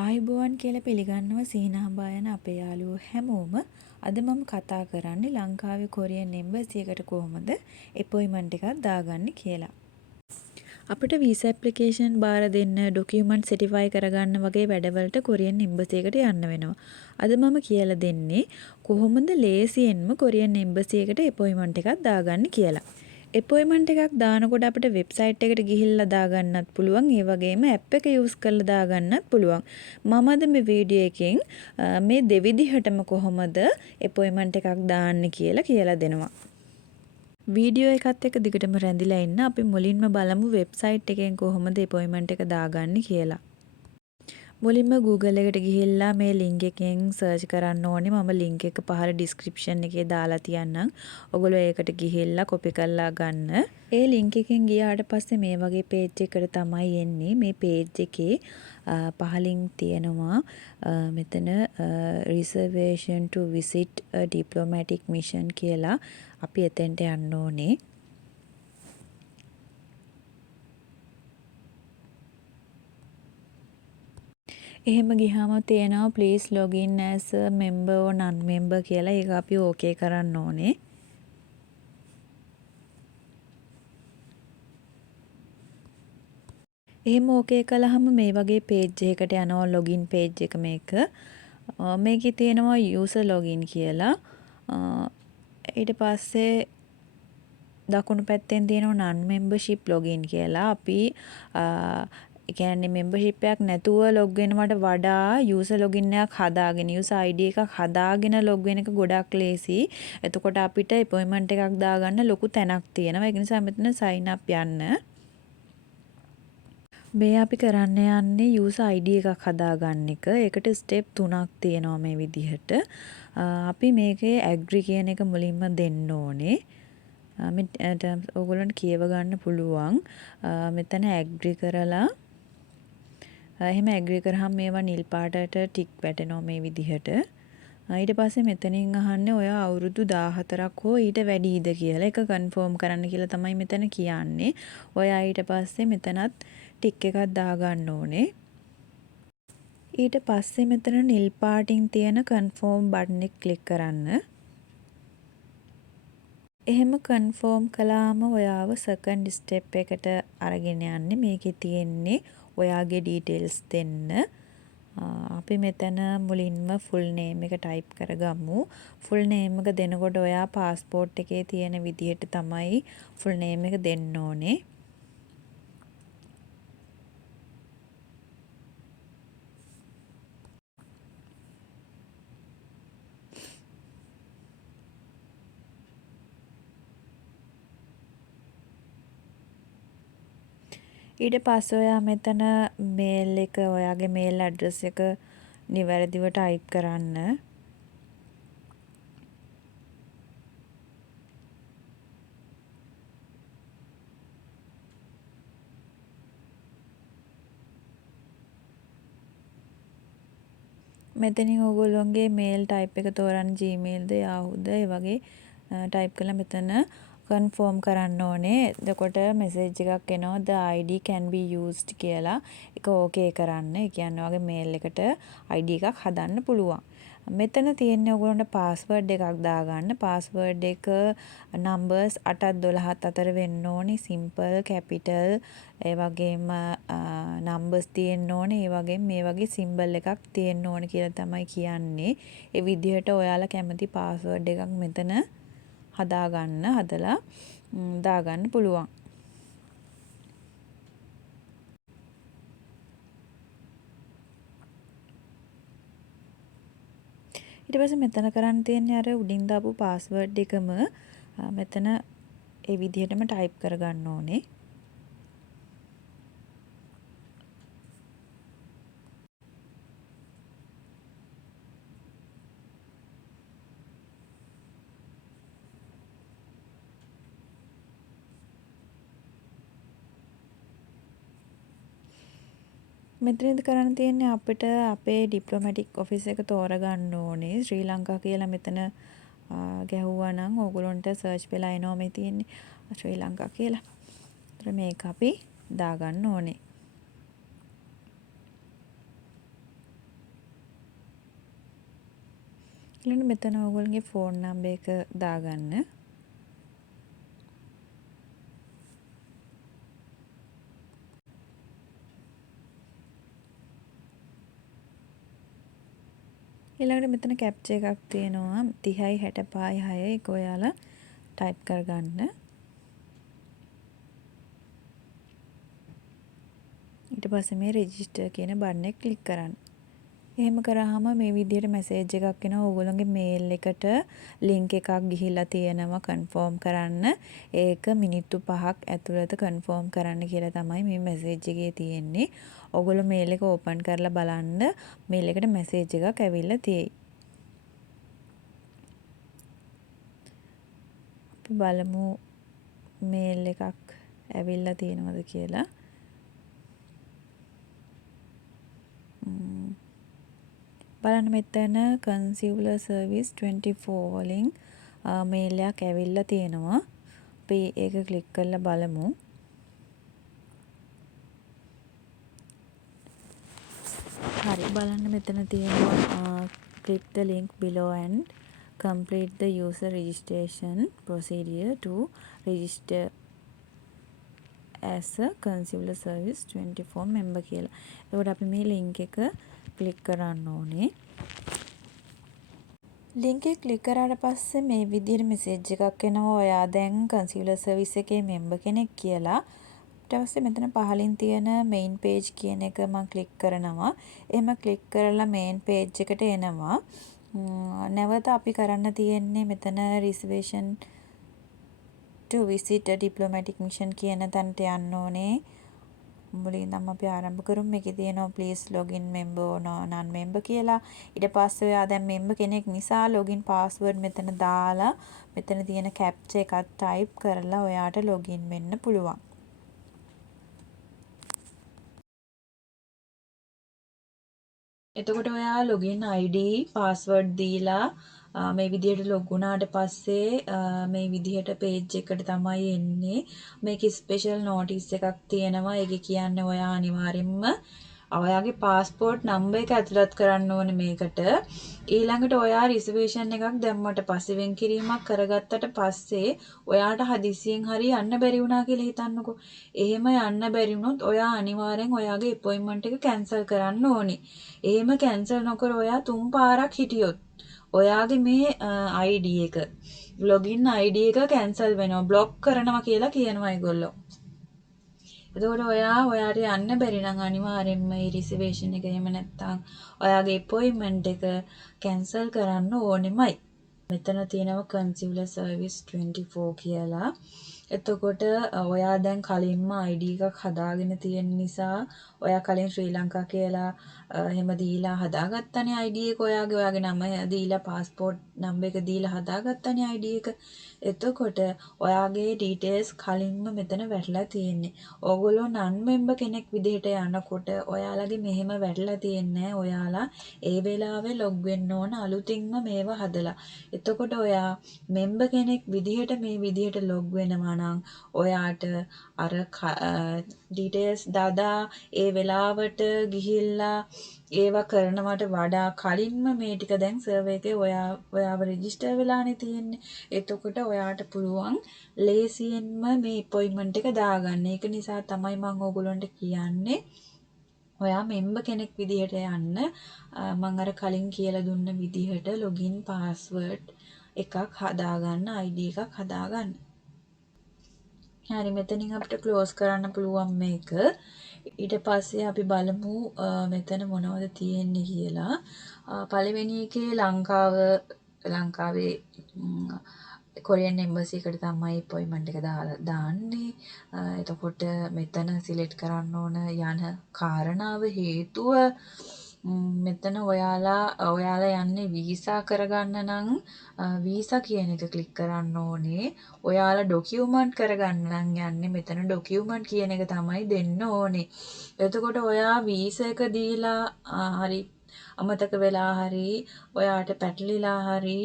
ආයුබෝවන් කියලා පිළිගන්නවා සීනාඹා යන අපේ යාළුවෝ හැමෝම. අද මම කතා කරන්නේ ලංකාවේ කොරියන් එම්බසි එකට කොහොමද අපොයින්ට්මන්ට් එකක් දාගන්නේ කියලා. අපිට වීසා ඇප්ලිකේෂන් බාර දෙන්න, ඩොකියුමන්ට් සර්ටිෆයි කරගන්න වගේ වැඩවලට කොරියන් එම්බසි එකට යන්න වෙනවා. අද මම කියලා දෙන්නේ කොහොමද ලේසියෙන්ම කොරියන් එම්බසි එකට අපොයින්ට්මන්ට් එකක් දාගන්නේ කියලා. අපොයින්ට්මන්ට් එකක් දානකොට අපිට වෙබ්සයිට් එකට ගිහිල්ලා දාගන්නත් පුළුවන්. ඒ වගේම ඇප් එක යූස් කරලා දාගන්නත් පුළුවන්. මම අද මේ වීඩියෝ එකෙන් මේ දෙවිදිහටම කොහොමද අපොයින්ට්මන්ට් එකක් දාන්න කියලා දෙනවා. වීඩියෝ එකත් එක්ක දිගටම රැඳිලා ඉන්න. අපි මුලින්ම බලමු වෙබ්සයිට් එකෙන් කොහොමද අපොයින්ට්මන්ට් එක දාගන්නේ කියලා. මුලින්ම Google එකට ගිහිල්ලා මේ ලින්ක් එකෙන් සර්ච් කරන්න ඕනේ. මම ලින්ක් එක පහළ ඩිස්ක්‍රිප්ෂන් එකේ දාලා තියන්නම්. ඔයගොල්ලෝ ඒකට ගිහිල්ලා කොපි කරලා ගන්න. ඒ ලින්ක් එකෙන් ගියාට පස්සේ මේ වගේ පේජ් එකකට තමයි එන්නේ. මේ පේජ් එකේ පහලින් තියෙනවා මෙතන reservation to visit a diplomatic mission කියලා. අපි එතෙන්ට යන්න ඕනේ. එහෙම ගියාම තියෙනවා please log in as a member or non member කියලා. ඒක අපි ඕකේ කරන්න ඕනේ. එහෙම ඕකේ කළාම මේ වගේ page එකකට යනවා login page එක මේක. මේකේ තියෙනවා user login කියලා. ඊට පස්සේ දකුණු පැත්තෙන් තියෙනවා non membership login කියලා. අපි ඒ කියන්නේ membership එකක් නැතුව log වෙනවට වඩා user login එකක් හදාගෙන user ID එකක් හදාගෙන log වෙන එක ගොඩක් ලේසි. එතකොට අපිට appointment එකක් දාගන්න ලොකු තැනක් තියෙනවා. ඒක නිසා මෙතන sign up යන්න. මේ අපි කරන්න යන්නේ user ID එකක් හදාගන්න එක. ඒකට step 3ක් තියෙනවා මේ විදිහට. අපි මේකේ agree කියන එක මුලින්ම දෙන්න ඕනේ. ඔයගොල්ලන්ට කියව ගන්න පුළුවන්. මෙතන agree කරලා එහෙම ඇග්‍රී කරාම මේවා නිල් පාටට ටික් වැටෙනවා මේ විදිහට. ඊට පස්සේ මෙතනින් අහන්නේ ඔයා අවුරුදු 14ක් හෝ ඊට වැඩිද කියලා. ඒක කන්ෆර්ම් කරන්න කියලා තමයි මෙතන කියන්නේ. ඔයා ඊට පස්සේ මෙතනත් ටික් එකක් දාගන්න ඕනේ. ඊට පස්සේ මෙතන නිල් පාටින් තියෙන කන්ෆර්ම් බටන් එක ක්ලික් කරන්න. එහෙම කන්ෆර්ම් කළාම ඔයාව සෙකන්ඩ් ස්ටෙප් එකට අරගෙන යන්නේ. මේකේ තියෙන්නේ ඔයාගේ ඩීටේල්ස් දෙන්න. අපි මෙතන මුලින්ම ෆුල් නේම් එක ටයිප් කරගමු. ෆුල් නේම් එක දෙනකොට ඔයා પાස්පෝර්ට් එකේ තියෙන විදිහට තමයි ෆුල් නේම් එක දෙන්න ඕනේ. ඊට පස්සේ ඔයා මෙතන මේල් එක ඔයාගේ මේල් ඇඩ්‍රස් එක නිවැරදිව ටයිප් කරන්න. මෙතනින් ඕගොල්ලෝගේ මේල් ටයිප් එක තෝරන්න Gmail ද Yahoo ද ඒ වගේ ටයිප් කරලා මෙතන කන්ෆර්ම් කරන්න ඕනේ. එතකොට මෙසේජ් එකක් එනවා the ID can be used කියලා. ඒක ඕකේ කරන්න. ඒ කියන්නේ ඔයාගේ මේල් එකට ID එකක් හදන්න පුළුවන්. මෙතන තියෙන්නේ ඔයගොල්ලන්ට පාස්වර්ඩ් එකක් දාගන්න. පාස්වර්ඩ් එක නම්බර්ස් 8ත් 12ත් අතර වෙන්න ඕනේ. සිම්පල්, කැපිටල්, ඒ වගේම නම්බර්ස් තියෙන්න ඕනේ. ඒ වගේම මේ වගේ සිම්බල් එකක් තියෙන්න ඕනේ කියලා තමයි කියන්නේ. ඒ විදිහට ඔයාලා කැමති පාස්වර්ඩ් එකක් මෙතන හදාගන්න හදලා දාගන්න පුළුවන්. ඊට පස්සේ මෙතන කරන්න තියෙන්නේ අර උඩින් දාපු පාස්වර්ඩ් එකම මෙතන ඒ විදිහටම ටයිප් කරගන්න ඕනේ. මෙතනදි කරන්න තියෙන්නේ අපිට අපේ ඩිප්ලොමැටික් ඔෆිස් එක තෝරගන්න ඕනේ. ශ්‍රී ලංකා කියලා මෙතන ගැහුවා නම් ඕගොල්ලන්ට සර්ච් වෙලා එනවා මේ තියෙන්නේ ශ්‍රී ලංකා කියලා. ඒතර මේක අපි දාගන්න ඕනේ. ඊළඟට මෙතන ඔයගොල්ලන්ගේ ෆෝන් නම්බර් එක දාගන්න. ඊළඟට මෙතන කැප්චා එකක් තියෙනවා 30යි 65යි 6 ඒක ඔයාලා ටයිප් කරගන්න. ඊට පස්සේ මේ රෙජිස්ටර් කියන බටන් එක ක්ලික් කරන්න. එහෙම කරාම මේ විදිහට මැසේජ් එකක් එනවා. ඕගොල්ලෝගේ මේල් එකට ලින්ක් එකක් ගිහිල්ලා තියෙනවා කන්ෆර්ම් කරන්න. ඒක මිනිත්තු 5ක් ඇතුළත කන්ෆර්ම් කරන්න කියලා තමයි මේ මැසේජ් එකේ තියෙන්නේ. ඕගොල්ලෝ මේල් එක ඕපන් කරලා බලන්න මේල් එකට මැසේජ් එකක් ඇවිල්ලා තියෙයි. අපි බලමු මේල් එකක් ඇවිල්ලා තියෙනවද කියලා. බලන්න මෙතන consular service 24 වලින් මේල් එකක් ඇවිල්ලා තියෙනවා. අපි ඒක ක්ලික් කරලා බලමු. හරි බලන්න මෙතන තියෙනවා click the link below and complete the user registration procedure to register as a consular service 24 member කියලා. එතකොට අපි මේ link එක ක්ලික් කරන්න ඕනේ. ලින්ක් එක ක්ලික් කරාට පස්සේ මේ විදිහට මෙසේජ් එකක් එනවා ඔයා දැන් consular service එකේ member කෙනෙක් කියලා. ඊට පස්සේ මෙතන පහලින් තියෙන main page කියන එක මම ක්ලික් කරනවා. එහෙම ක්ලික් කරලා main page එකට එනවා. නැවත අපි කරන්න තියෙන්නේ මෙතන reservation to visit a diplomatic mission කියන තැනට යන්න ඕනේ. මුලින්ම අපි ආරම්භ කරමු. මේකේ තියෙනවා please login member or non member කියලා. ඊට පස්සේ ඔයා දැන් member කෙනෙක් නිසා login password මෙතන දාලා මෙතන තියෙන captcha එකක් type කරලා ඔයාට login වෙන්න පුළුවන්. එතකොට ඔයා login ID password දීලා මේ විදිහට log වුණාට පස්සේ මේ විදිහට page එකට තමයි එන්නේ. මේකේ special notice එකක් තියෙනවා. ඒක කියන්නේ ඔයා අනිවාර්යෙන්ම ඔයාගේ passport number එක ඇතුළත් කරන්න ඕනේ මේකට. ඊළඟට ඔයා reservation එකක් දැම්මට පස්සේ වෙන් කිරීමක් කරගත්තට පස්සේ ඔයාට හදිසියෙන් හරි යන්න බැරි වුණා කියලා හිතන්නකෝ. එහෙම යන්න බැරි වුණොත් ඔයා අනිවාර්යෙන් ඔයාගේ appointment එක cancel කරන්න ඕනේ. එහෙම cancel නොකර ඔයා 3 පාරක් හිටියොත් ඔයාගේ මේ ID එක login ID එක cancel වෙනවා block කරනවා කියලා කියනවා ඒගොල්ලෝ. එතකොට ඔයාට යන්න බැරි නම් අනිවාර්යෙන්ම මේ reservation එක එහෙම නැත්නම් ඔයාගේ appointment එක cancel කරන්න ඕනෙමයි. මෙතන තියෙනවා consular service 24 කියලා. එතකොට ඔයා දැන් කලින්ම ID එකක් හදාගෙන තියෙන නිසා ඔයා කලින් ශ්‍රී ලංකා කියලා එහෙම දීලා හදාගත්තනේ ID එක ඔයාගේ නම දීලා passport number එක දීලා හදාගත්තනේ ID එක. එතකොට ඔයාගේ details කලින්ම මෙතන වැටලා තියෙන්නේ. ඕගොල්ලෝ non member කෙනෙක් විදිහට යනකොට ඔයාලගේ මෙහෙම වැටලා තියෙන්නේ ඔයාලා ඒ වෙලාවේ log වෙන්න ඕන අලුතින්ම මේවා හදලා. එතකොට ඔයා member කෙනෙක් විදිහට මේ විදිහට log වෙනවා නම් ඔයාට අර details දාදා ඒ වෙලාවට ගිහිල්ලා ඒවා කරනවට වඩා කලින්ම මේ ටික දැන් සර්වර් එකේ ඔයාව රෙජිස්ටර් වෙලානේ තියෙන්නේ. එතකොට ඔයාට පුළුවන් ලේසියෙන්ම මේ අපොයින්ට්මන්ට් එක දාගන්න. ඒක නිසා තමයි මම ඕගොල්ලන්ට කියන්නේ ඔයා මෙම්බර් කෙනෙක් විදිහට යන්න. මම අර කලින් කියලා දුන්න විදිහට login password එකක් හදාගන්න, ID එකක් හදාගන්න. හරි මෙතනින් අපිට close කරන්න පුළුවන් මේක. ඊට පස්සේ අපි බලමු මෙතන මොනවද තියෙන්නේ කියලා. පළවෙනි එකේ ලංකාවේ කොරියන් එම්බසි එකට තමයි අපොයින්ට්මන්ට් එක දාන්නේ. එතකොට මෙතන සිලෙක්ට් කරන්න ඕන යන කාරණාව හේතුව මෙතන ඔයාලා යන්නේ වීසා කරගන්න නම් වීසා කියන එක ක්ලික් කරන්න ඕනේ. ඔයාලා ඩොකියුමන්ට් කරගන්න නම් යන්නේ මෙතන ඩොකියුමන්ට් කියන එක තමයි දෙන්න ඕනේ. එතකොට ඔයා වීසා එක දීලා හරි අමතක වෙලා හරි ඔයාට පැටලිලා හරි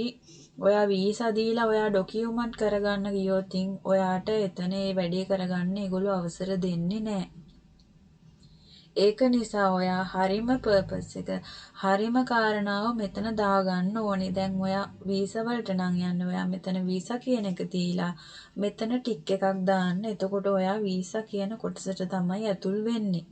ඔයා වීසා දීලා ඔයා ඩොකියුමන්ට් කරගන්න ගියොත් ඔයාට එතන ඒ වැඩේ කරගන්න ඒගොල්ලෝ අවසර දෙන්නේ නැහැ. ඒක නිසා ඔයා හරිම පර්පස් එක හරිම කාරණාව මෙතන දාගන්න ඕනේ. දැන් ඔයා වීසා වලට නම් යන්නේ. ඔයා මෙතන වීසා කියන එක දීලා මෙතන ටික් එකක් දාන්න. එතකොට ඔයා වීසා කියන කොටසට තමයි ඇතුල් වෙන්නේ.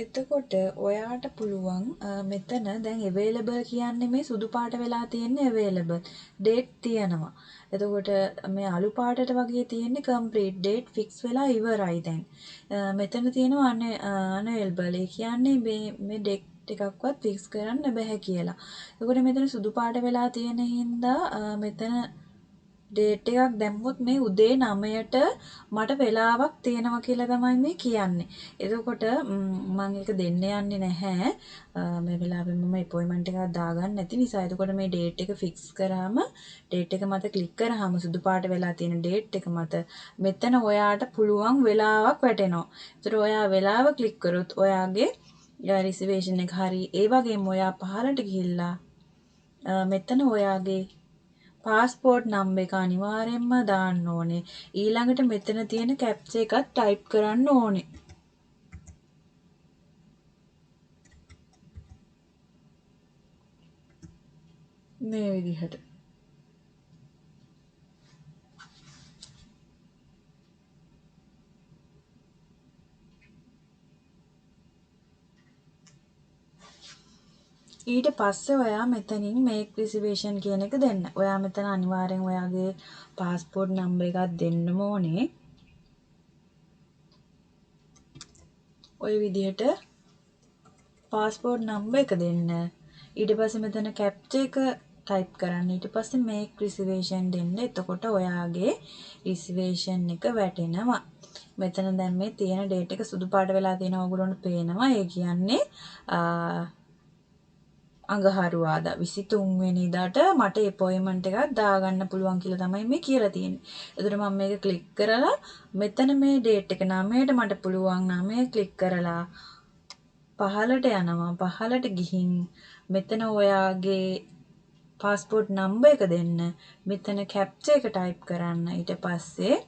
එතකොට ඔයාට පුළුවන් මෙතන දැන් available කියන්නේ මේ සුදු පාට වෙලා තියෙන්නේ available date තියෙනවා. එතකොට මේ අලු පාටට වගේ තියෙන්නේ complete date fix වෙලා ඉවරයි දැන්. මෙතන තියෙනවා unavailable. ඒ කියන්නේ මේ date එකක්වත් fix කරන්න බෑ කියලා. එතකොට මෙතන සුදු පාට වෙලා තියෙන හින්දා මෙතන ඩේට් එකක් දැම්මොත් මේ උදේ 9ට මට වෙලාවක් තියෙනවා කියලා තමයි මේ කියන්නේ. එතකොට මම ඒක දෙන්න යන්නේ නැහැ. මේ වෙලාවේ මම අපොයින්ට්මන්ට් එකක් දාගන්න නැති නිසා. එතකොට මේ ඩේට් එක ෆික්ස් කරාම ඩේට් එක මත ක්ලික් කරාම සුදු පාට වෙලා තියෙන ඩේට් එක මත මෙතන ඔයාට පුළුවන් වෙලාවක් වැටෙනවා. ඒතර ඔයා වෙලාව ක්ලික් කරොත් ඔයාගේ රිසර්වේෂන් එක හරි. ඒ වගේම ඔයා පහලට ගිහිල්ලා මෙතන ඔයාගේ පාස්පෝර්ට් නම්බර් එක අනිවාර්යෙන්ම දාන්න ඕනේ. ඊළඟට මෙතන තියෙන කැප්චා එකත් ටයිප් කරන්න ඕනේ. මේ විදිහට. ඊට පස්සේ ඔයා මෙතනින් මේක් රිසර්වේෂන් කියන එක දෙන්න. ඔයා මෙතන අනිවාර්යෙන් ඔයාගේ පාස්පෝර්ට් නම්බර් එකක් දෙන්නම ඕනේ. ওই විදිහට පාස්පෝර්ට් නම්බර් එක දෙන්න. ඊට පස්සේ මෙතන කැප්චා එක ටයිප් කරන්න. ඊට පස්සේ මේක් රිසර්වේෂන් දෙන්න. එතකොට ඔයාගේ රිසර්වේෂන් එක වැටෙනවා. මෙතන දැන් මේ තියෙන ඩේට් එක සුදු පාට වෙලා තියෙනවා. ඔයගොල්ලන්ට පේනවා. ඒ කියන්නේ අඟහරුවාදා 23 වෙනිදාට මට අපොයින්ට්මන්ට් එකක් දාගන්න පුළුවන් කියලා තමයි මේ කියලා තියෙන්නේ. එතකොට මම මේක ක්ලික් කරලා මෙතන මේ ඩේට් එක 9ට මට පුළුවන් 9 ක්ලික් කරලා පහලට යනවා. පහලට ගිහින් මෙතන ඔයාගේ පාස්පෝර්ට් නම්බර් එක දෙන්න. මෙතන කැප්චා එක ටයිප් කරන්න. ඊට පස්සේ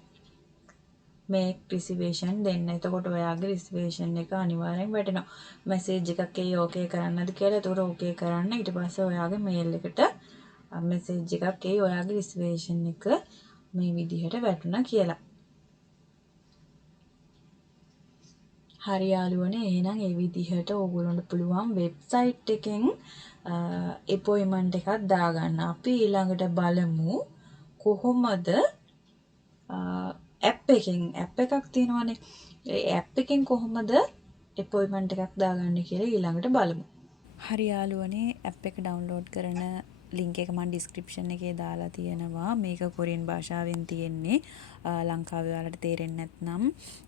මේක් රිසර්වේෂන් දෙන්න. එතකොට ඔයාගේ රිසර්වේෂන් එක අනිවාර්යෙන් වැටෙනවා. මැසේජ් එකක් එයි ඕකේ කරන්නද කියලා. එතකොට ඕකේ කරන්න. ඊට පස්සේ ඔයාගේ මේල් එකට මැසේජ් එකක් එයි ඔයාගේ රිසර්වේෂන් එක මේ විදිහට වැටුණා කියලා. හරි යාළුවනේ එහෙනම් මේ විදිහට ඕගොල්ලන්ට පුළුවන් වෙබ්සයිට් එකෙන් අපොයින්ට්මන්ට් එකක් දාගන්න. අපි ඊළඟට බලමු කොහොමද ඇප් එකක් තියෙනවානේ. ඒ ඇප් එකෙන් කොහොමද අපොයින්ට්මන්ට් එකක් දාගන්නේ කියලා ඊළඟට බලමු. හරි යාළුවනේ ඇප් එක ඩවුන්ලෝඩ් කරන ලින්ක් එක මම ඩිස්ක්‍රිප්ෂන් එකේ දාලා තියෙනවා. මේක කොරියන් භාෂාවෙන් තියෙන්නේ. ලංකාවේ ඔයාලට තේරෙන්නේ නැත්නම්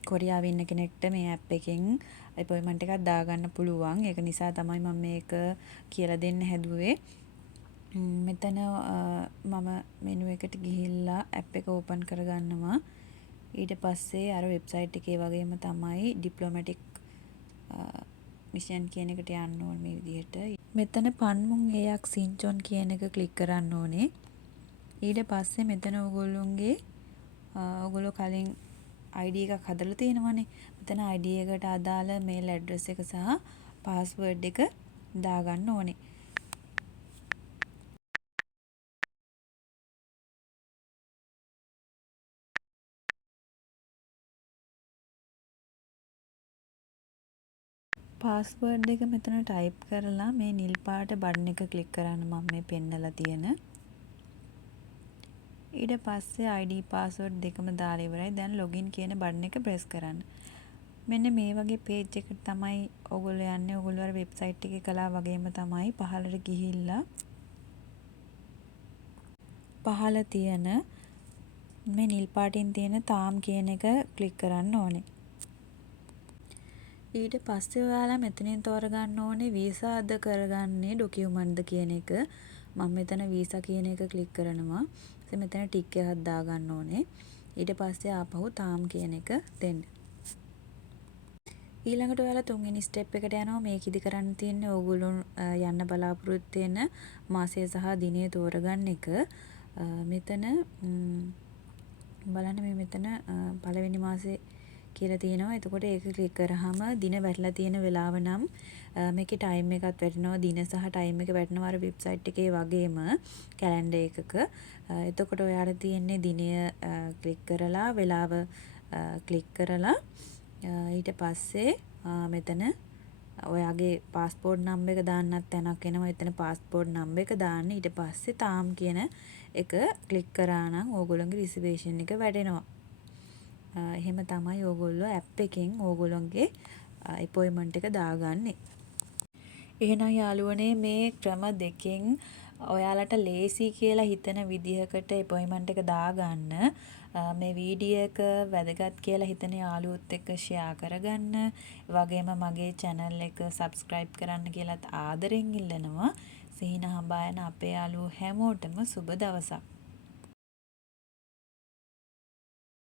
කොරියාවේ ඉන්න කෙනෙක්ට මේ ඇප් එකෙන් අපොයින්ට්මන්ට් එකක් දාගන්න පුළුවන්. ඒක නිසා තමයි මම මේක කියලා දෙන්න හැදුවේ. මෙතන මම මෙනු එකට ගිහිල්ලා ඇප් එක ඕපන් කරගන්නවා. ඊට පස්සේ අර වෙබ්සයිට් එකේ වගේම තමයි ඩිප්ලොමැටික් මිෂන් කියන එකට යන්න ඕනේ මේ විදිහට. මෙතන පන්මුන් එයක් සින්චොන් කියන එක ක්ලික් කරන්න ඕනේ. ඊට පස්සේ මෙතන ඔයගොල්ලෝ කලින් ID එකක් හදලා තියෙනවනේ. මෙතන ID එකට අදාළ මේල් ඇඩ්‍රස් එක සහ පාස්වර්ඩ් එක දාගන්න ඕනේ. පාස්වර්ඩ් එක මෙතන ටයිප් කරලා මේ නිල් පාට බටන් එක ක්ලික් කරන්න මම මේ පෙන්නලා තියෙන. ඊට පස්සේ ID පාස්වර්ඩ් දෙකම දාලා ඉවරයි. දැන් ලොගින් කියන බටන් එක ප්‍රෙස් කරන්න. මෙන්න මේ වගේ පේජ් එකකට තමයි ඔයගොල්ලෝ යන්නේ. ඔයගොල්ලෝ අර වෙබ්සයිට් එකේ කළා වගේම තමයි පහළට ගිහිල්ලා පහළ තියෙන මේ නිල් පාටින් තියෙන තාම් කියන එක ක්ලික් කරන්න ඕනේ. ඊට පස්සේ ඔයාලා මෙතනින් තෝරගන්න ඕනේ වීසාද කරගන්නේ ඩොකියුමන්ට්ද කියන එක. මම මෙතන වීසා කියන එක ක්ලික් කරනවා. ඊට මෙතන ටික් එකක් දාගන්න ඕනේ. ඊට පස්සේ ආපහු තාම් කියන එක දෙන්න. ඊළඟට ඔයාලා තුන්වෙනි ස්ටෙප් එකට යනවා. මේකෙදි කරන්න තියෙන්නේ ඕගොල්ලෝ යන්න බලාපොරොත්තු වෙන මාසය සහ දිනය තෝරගන්න එක. මෙතන බලන්න මේ මෙතන පළවෙනි මාසේ කියලා තියෙනවා. එතකොට ඒක ක්ලික් කරාම දින වැටලා තියෙන වෙලාව නම් මේකේ ටයිම් එකත් වැටෙනවා. දින සහ ටයිම් එක වැටෙනවා අර වෙබ්සයිට් එකේ වගේම කැලෙන්ඩර් එකක. එතකොට ඔයාලා තියෙන්නේ දිනය ක්ලික් කරලා වෙලාව ක්ලික් කරලා ඊට පස්සේ මෙතන ඔයාගේ පාස්පෝර්ට් නම්බර් එක දාන්නත් තැනක් එනවා. එතන පාස්පෝර්ට් නම්බර් එක දාන්න. ඊට පස්සේ තාම් කියන එක ක්ලික් කරා නම් ඕගොල්ලෝගේ රිසර්වේෂන් එක වැඩෙනවා. එහෙම තමයි ඕගොල්ලෝ ඇප් එකෙන් ඕගොල්ලෝගේ අපොයින්ට්මන්ට් එක දාගන්නේ. එහෙනම් යාළුවනේ මේ ක්‍රම දෙකෙන් ඔයාලට ලේසි කියලා හිතන විදිහකට අපොයින්ට්මන්ට් එක දාගන්න. මේ වීඩියෝ එක වැදගත් කියලා හිතන යාළුවොත් එක්ක ෂෙයා කරගන්න. වගේම මගේ channel එක subscribe කරන්න කියලාත් ආදරෙන් ඉල්ලනවා. සිහින හඹා යන අපේ යාළුවෝ හැමෝටම සුබ දවසක්.